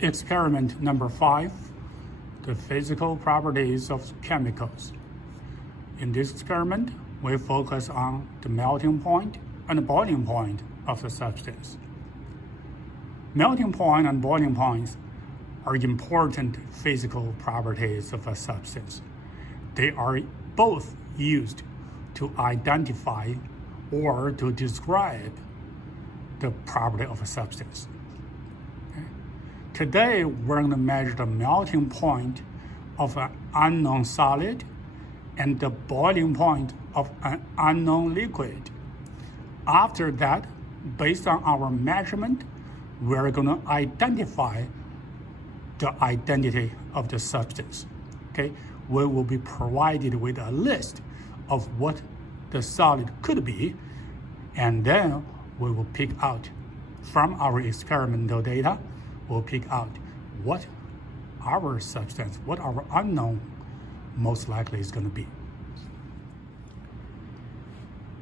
Experiment number 5, the physical properties of chemicals. In this experiment, we focus on the melting point and boiling point of the substance. Melting point and boiling points are important physical properties of a substance. They are both used to identify or to describe the property of a substance. Today, we're going to measure the melting point of an unknown solid and the boiling point of an unknown liquid. After that, based on our measurement, we're going to identify the identity of the substance. Okay? We will be provided with a list of what the solid could be, and then we will pick out from our experimental data, we'll pick out what our substance, what our unknown most likely is going to be.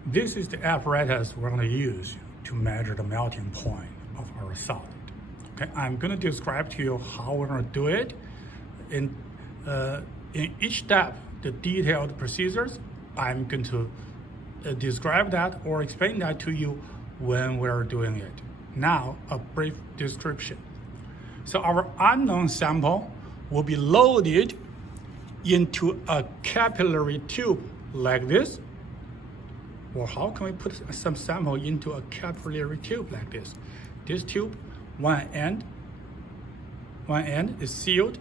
This is the apparatus we're going to use to measure the melting point of our solid. Okay, I'm going to describe to you how we're going to do it. In each step, the detailed procedures, I'm going to describe that or explain that to you when we're doing it. Now, a brief description. So our unknown sample will be loaded into a capillary tube like this. Or how can we put some sample into a capillary tube like this? This tube, one end is sealed,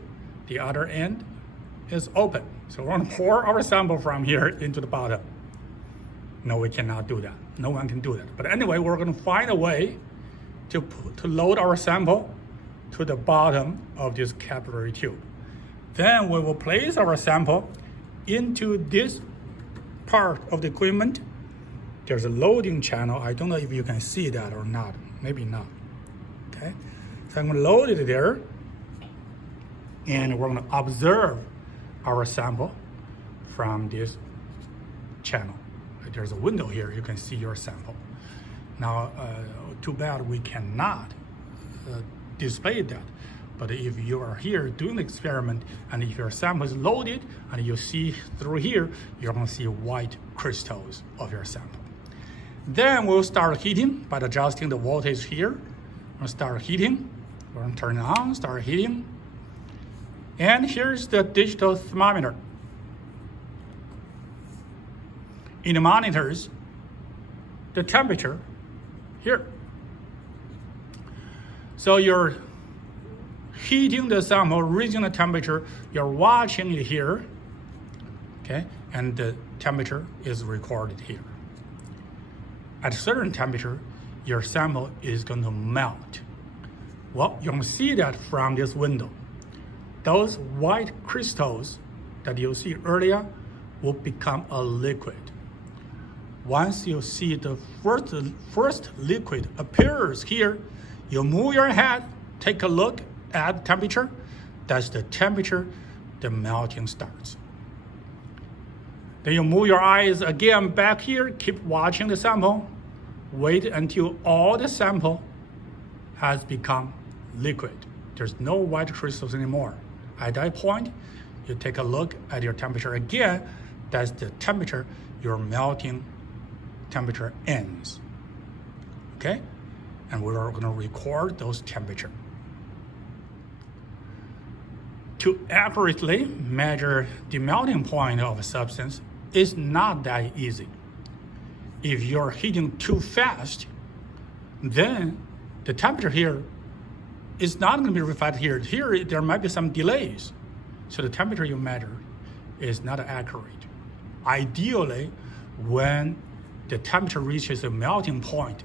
the other end is open. So we're going to pour our sample from here into the bottom. No, we cannot do that. No one can do that. But anyway, we're going to find a way to load our sample to the bottom of this capillary tube. Then we will place our sample into this part of the equipment. There's a loading channel. I don't know if you can see that or not. Maybe not. Okay. So I'm going to load it there. And we're going to observe our sample from this channel. There's a window here. You can see your sample. Now, too bad we cannot display that. But if you are here doing the experiment and if your sample is loaded and you see through here, you're going to see white crystals of your sample. Then we'll start heating by adjusting the voltage here. We'll start heating. We're going to turn it on, start heating. And here's the digital thermometer. In the monitors, the temperature here. So you're heating the sample, raising the temperature, you're watching it here, okay? And the temperature is recorded here. At a certain temperature, your sample is going to melt. Well, you can see that from this window. Those white crystals that you see earlier will become a liquid. Once you see the first liquid appears here, you move your head, take a look at the temperature. That's the temperature the melting starts. Then you move your eyes again back here, keep watching the sample. Wait until all the sample has become liquid. There's no white crystals anymore. At that point, you take a look at your temperature again. That's the temperature your melting temperature ends. Okay? And we are going to record those temperatures. To accurately measure the melting point of a substance is not that easy. If you're heating too fast, then the temperature here is not going to be reflected here. Here, there might be some delays. So the temperature you measure is not accurate. Ideally, when the temperature reaches a melting point,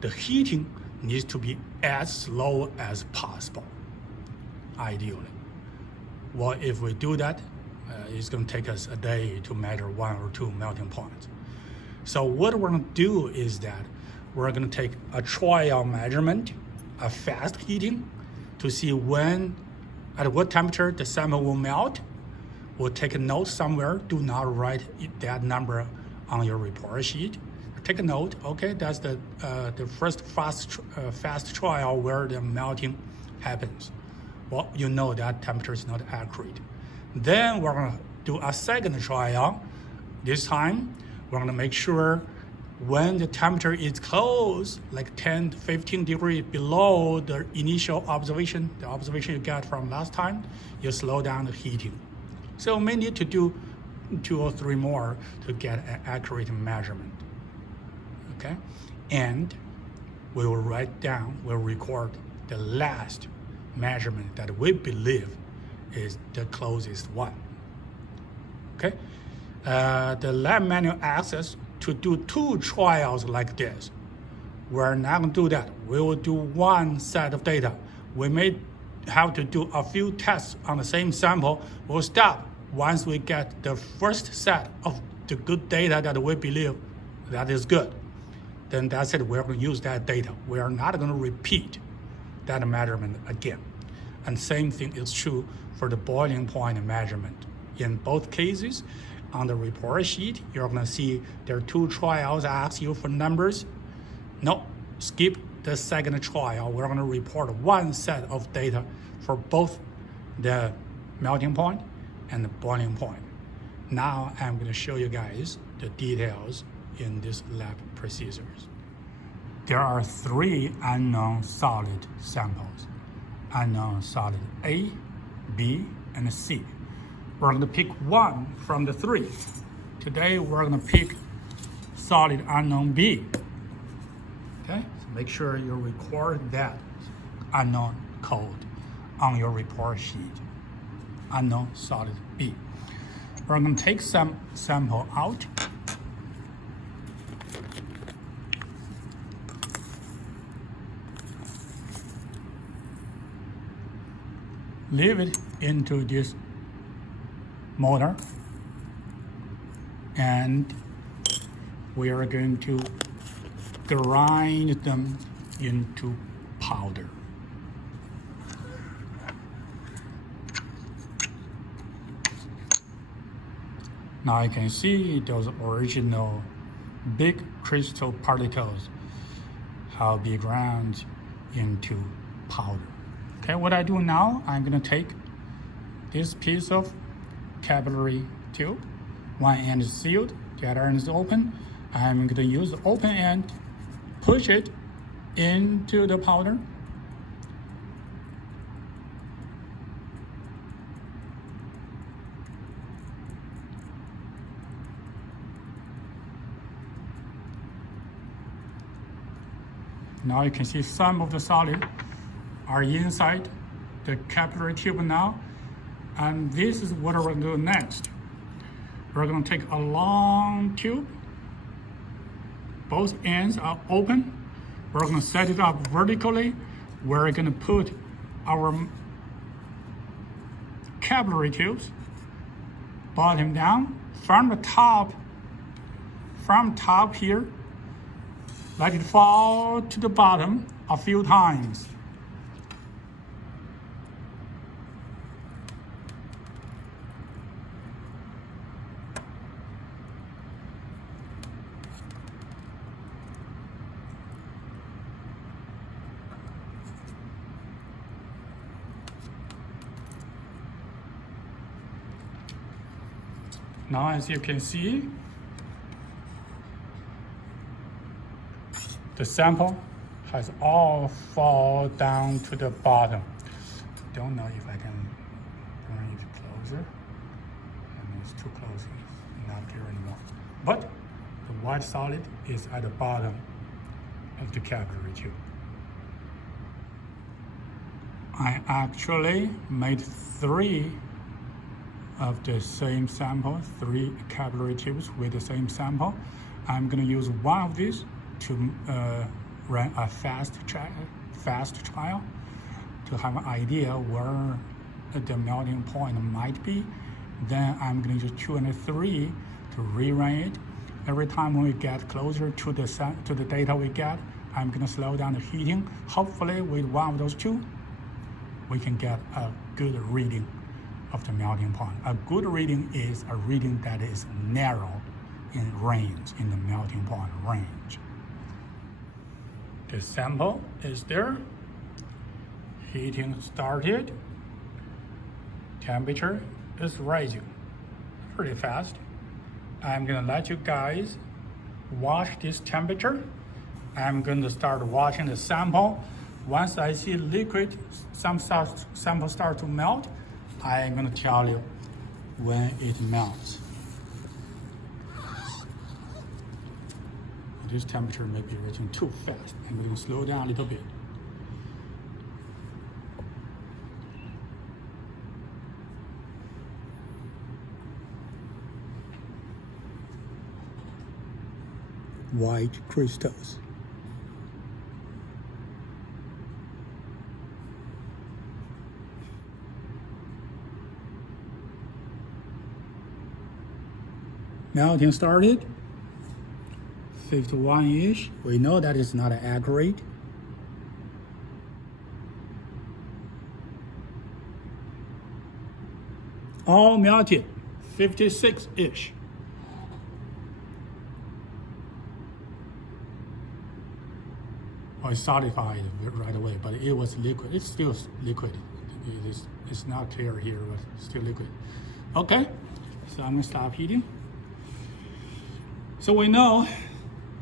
the heating needs to be as slow as possible, ideally. Well, if we do that, it's going to take us a day to measure 1 or 2 melting points. So what we're going to do is that we're going to take a trial measurement, a fast heating, to see at what temperature the sample will melt. We'll take a note somewhere. Do not write that number on your report sheet. Take a note. Okay, that's the first fast trial where the melting happens. well, you know that temperature is not accurate. Then we're going to do a second trial. This time, we're going to make sure when the temperature is close, like 10 to 15 degrees below the initial observation, the observation you got from last time, you slow down the heating. So we may need to do 2 or 3 more to get an accurate measurement. Okay? And we will write down, we'll record the last measurement that we believe is the closest one. Okay? The lab manual asks us to do 2 trials like this. We're not going to do that. We will do 1 set of data. We may have to do a few tests on the same sample. We'll stop once we get the first set of the good data that we believe that is good. Then that's it. We're going to use that data. We are not going to repeat that measurement again. And same thing is true for the boiling point measurement. In both cases, on the report sheet, you're going to see there are 2 trials ask you for numbers. No, skip the second trial. We're going to report 1 set of data for both the melting point and the boiling point. Now I'm going to show you guys the details in this lab procedures. There are 3 unknown solid samples. Unknown solid A, B, and C. We're going to pick 1 from the 3. Today we're going to pick solid unknown B. Okay, so make sure you record that unknown code on your report sheet. Unknown solid B. We're going to take some sample out. Leave it into this motor, and we are going to grind them into powder. Now you can see those original big crystal particles have been ground into powder. Okay, what I do now, I'm going to take this piece of capillary tube. One end is sealed, the other end is open. I'm going to use the open end, push it into the powder. Now you can see some of the solid are inside the capillary tube now. And this is what we're going to do next. We're going to take a long tube. Both ends are open. We're going to set it up vertically. We're going to put our capillary tubes bottom down from the top here. Let it fall to the bottom a few times. Now, as you can see, the sample has all fall down to the bottom. Don't know if I can bring it closer. I mean, it's too close, it's not clear anymore. But the white solid is at the bottom of the capillary tube. I actually made 3 of the same sample, 3 capillary tubes with the same sample. I'm going to use one of these to run a fast trial to have an idea where the melting point might be. Then I'm going to use 2 and 3 to rerun it. Every time when we get closer to the data we get, I'm going to slow down the heating. Hopefully with one of those 2, we can get a good reading of the melting point. A good reading is a reading that is narrow in range, in the melting point range. The sample is there. Heating started. temperature is rising pretty fast. I'm gonna let you guys watch this temperature. I'm going to start watching the sample. Once I see liquid, sample start to melt, I'm going to tell you when it melts. This temperature may be reaching too fast. I'm going to slow down a little bit. White crystals. Melting started, 51-ish. We know that is not accurate. All melted, 56-ish. Well, it's solidified right away, but it was liquid. It's still liquid. It's not clear here, but still liquid. Okay, so I'm gonna stop heating. So we know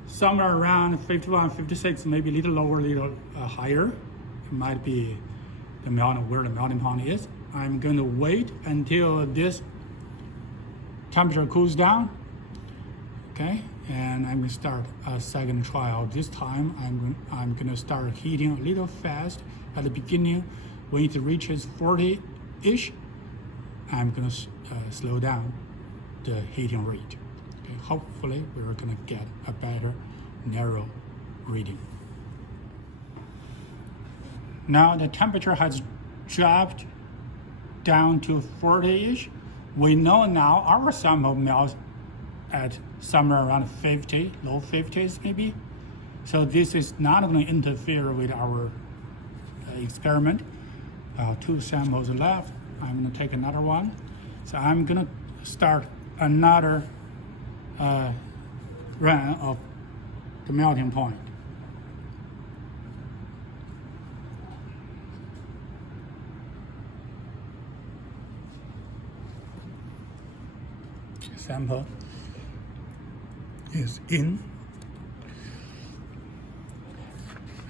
somewhere around 51, 56, maybe a little lower, a little higher. It might be the melting, where the melting point is. I'm going to wait until this temperature cools down. Okay, and I'm going to start a second trial. This time I'm going to start heating a little fast at the beginning. When it reaches 40-ish, I'm going to slow down the heating rate. Hopefully, we're going to get a better narrow reading. Now the temperature has dropped down to 40-ish. We know now our sample melts at somewhere around 50, low 50s maybe. So this is not going to interfere with our experiment. 2 samples left. I'm going to take another one. So I'm going to start another run of the melting point. Sample is in.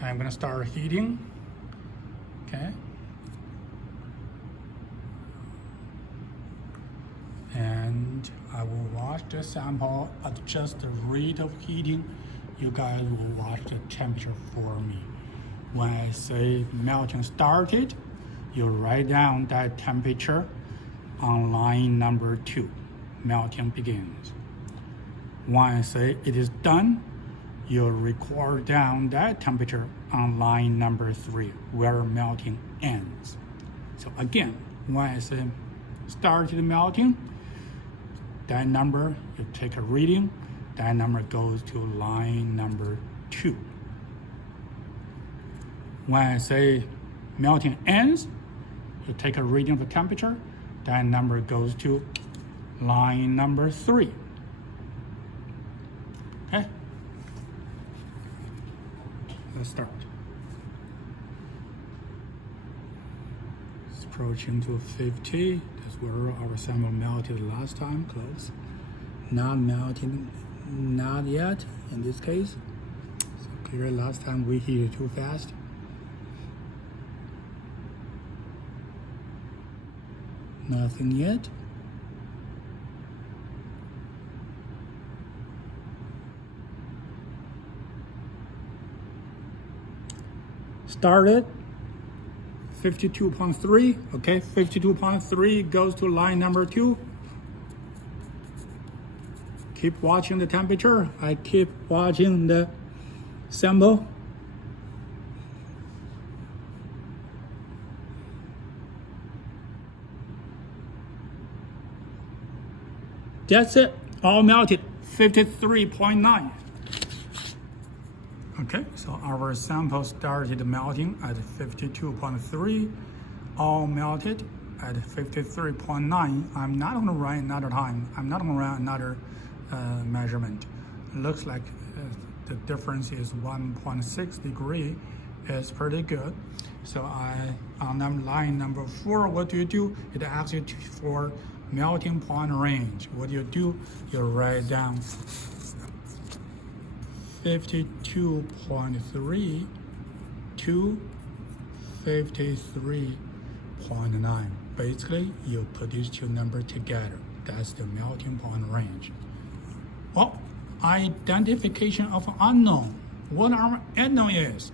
I'm going to start heating. Okay. And I will watch the sample, adjust the rate of heating. You guys will watch the temperature for me. When I say melting started, you write down that temperature on line number 2. Melting begins. When I say it is done, you record down that temperature on line number 3, where melting ends. So again, when I say started melting, that number, you take a reading, that number goes to line number 2. When I say melting ends, you take a reading of the temperature, that number goes to line number 3. Okay? Let's start. It's approaching to 50. That's where our sample melted last time, close. Not melting, not yet in this case. So clear, last time we heated too fast. Nothing yet. Started 52.3, okay, 52.3 goes to line number 2. Keep watching the temperature. I keep watching the sample. That's it, all melted, 53.9. Okay, so our sample started melting at 52.3, all melted at 53.9. I'm not going to run another time. I'm not going to run another measurement. Looks like the difference is 1.6 degree, is pretty good. So on line number 4, what do? It asks you for melting point range. What do? You write down 52.3 to 53.9. Basically, you put these two numbers together. That's the melting point range. Well, identification of unknown. What our unknown is?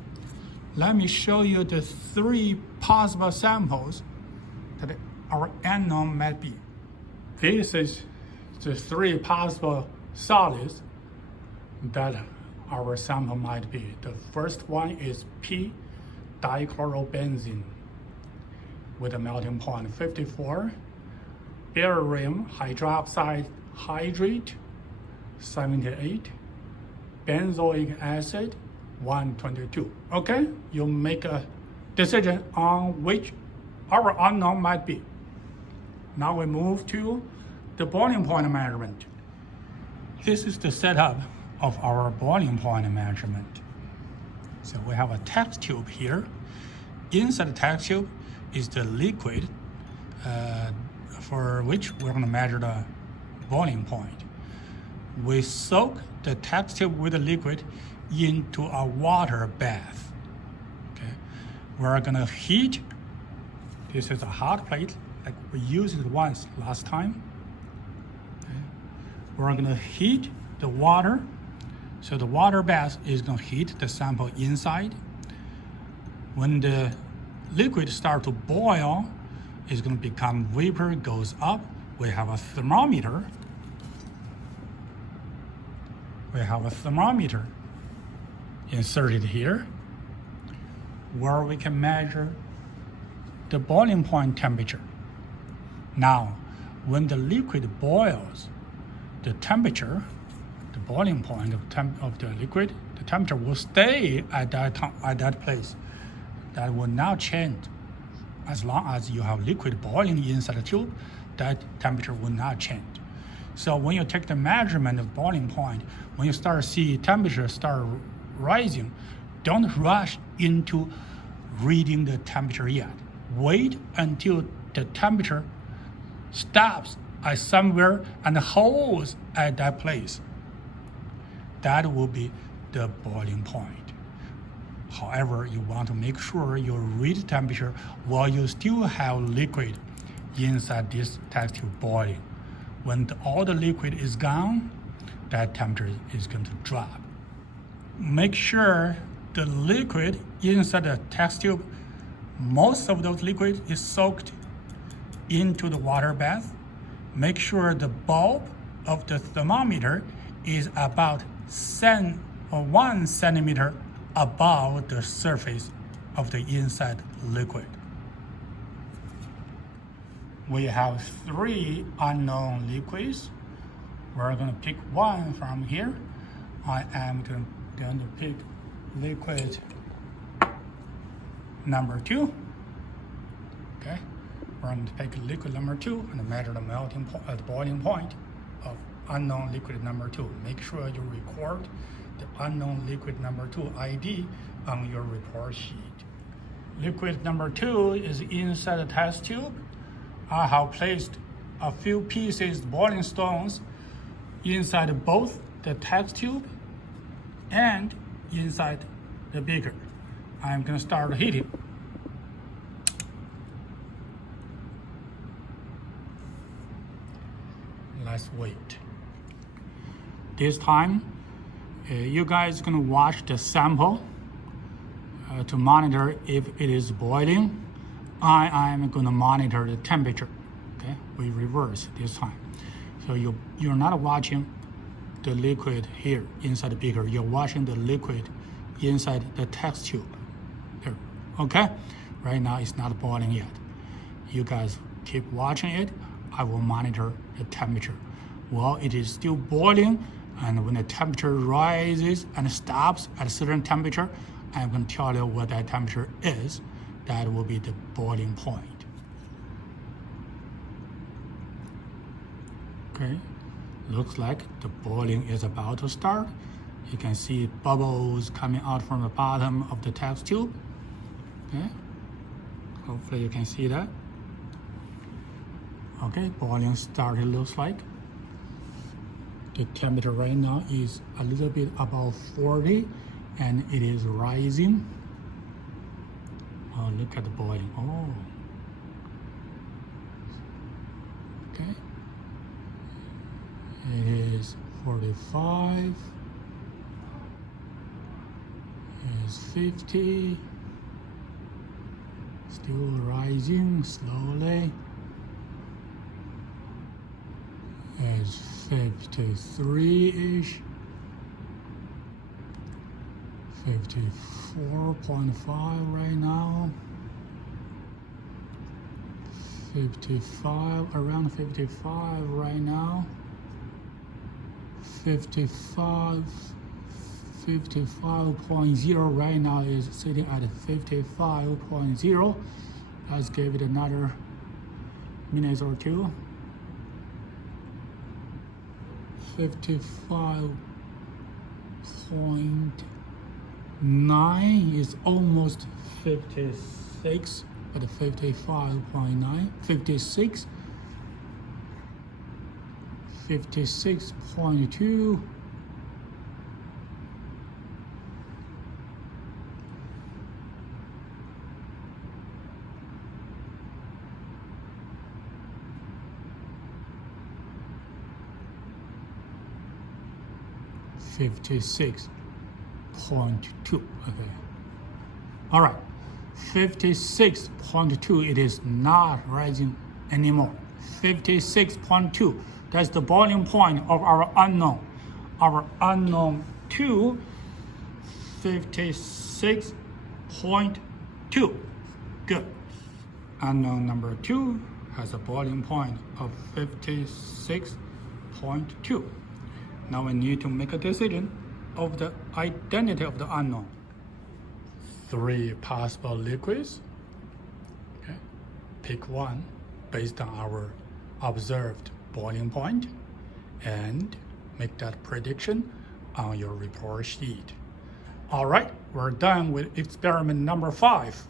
Let me show you the 3 possible samples that our unknown might be. This is the 3 possible solids that our sample might be. The first one is p-dichlorobenzene with a melting point 54, barium hydroxide hydrate 78, benzoic acid 122. Okay, you make a decision on which our unknown might be. Now we move to the boiling point measurement. This is the setup of our boiling point measurement. So we have a test tube here. Inside the test tube is the liquid for which we're going to measure the boiling point. We soak the test tube with the liquid into a water bath. Okay, we're going to heat. This is a hot plate, like we used it once last time. Okay. We're going to heat the water. So the water bath is going to heat the sample inside. When the liquid starts to boil, it's going to become vapor, goes up. We have a thermometer. Inserted here, where we can measure the boiling point temperature. Now, when the liquid boils, the temperature, the boiling point of the liquid, the temperature will stay at that place. That will not change. As long as you have liquid boiling inside the tube, that temperature will not change. So when you take the measurement of boiling point, when you start see temperature start rising, don't rush into reading the temperature yet. Wait until the temperature stops at somewhere and holds at that place. That will be the boiling point. However, you want to make sure you read temperature while you still have liquid inside this test tube boiling. When all the liquid is gone, that temperature is going to drop. Make sure the liquid inside the test tube, most of those liquid is soaked into the water bath. Make sure the bulb of the thermometer is about 1 centimeter above the surface of the inside liquid. We have 3 unknown liquids. We're going to pick one from here. I am going to pick liquid number 2. Okay, we're going to pick liquid number 2 and measure the melting point, the boiling point of unknown liquid number 2. Make sure you record the unknown liquid number 2 ID on your report sheet. Liquid number 2 is inside the test tube. I have placed a few pieces boiling stones inside both the test tube and inside the beaker. I'm going to start heating. Let's wait. This time, you guys are going to watch the sample to monitor if it is boiling. I am going to monitor the temperature. Okay, we reverse this time. So you're not watching the liquid here inside the beaker. You're watching the liquid inside the test tube. Here. Okay, right now it's not boiling yet. You guys keep watching it. I will monitor the temperature. Well, it is still boiling, and when the temperature rises and stops at a certain temperature, I'm going to tell you what that temperature is. That will be the boiling point. Okay, looks like the boiling is about to start. You can see bubbles coming out from the bottom of the test tube. Okay, hopefully you can see that. Okay, boiling started looks like. The temperature right now is a little bit above 40 and it is rising. Oh, look at the boiling. Oh. Okay. It is 45. It is 50. Still rising slowly. Is 53-ish, 54.5 right now, 55, around 55 right now, 55.0 right now is sitting at 55.0. Let's give it another minute or two. 55.9 is almost 56, but 55.9, 56, 56.2, 56.2. Okay. All right. 56.2. It is not rising anymore. 56.2. That's the boiling point of our unknown. Our unknown 2, 56.2. Good. Unknown number 2 has a boiling point of 56.2. Now we need to make a decision of the identity of the unknown. 3 possible liquids. Okay. Pick one based on our observed boiling point and make that prediction on your report sheet. All right, we're done with experiment number 5.